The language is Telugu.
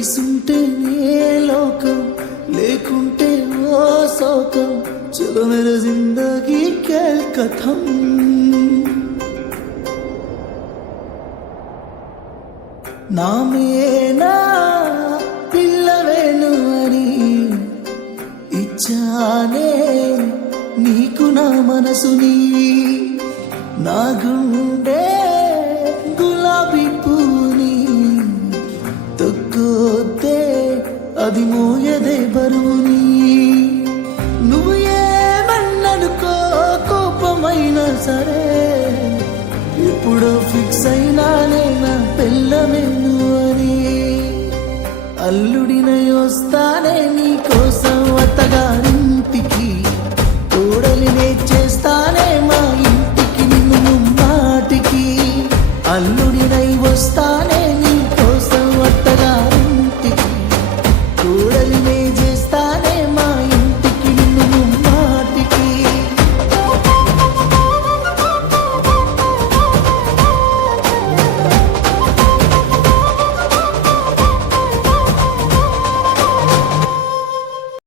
కలిసుంటేనే లోకం లేకుంటే ఓ శోకం చలో మేరా జిందగీ ఖేల్ కథం నామేనా పిల్లవేను అని ఇచ్చానే నీకు నా మనసుని నా గుండె గులాబీ పూని తొక్కొద్దే అది మోయదే బరువుని నువ్వు ఏమన్ననుకో కోపమైనా సరే ఎప్పుడో ఫిక్స్ అయినానే నా పెళ్ళమేను అని అల్లుడినై వస్తానే నీ కోసం అత్తగారింటికి తోడలినే చేస్తానే మా ఇంటికి నిన్ను మాటికి అల్లు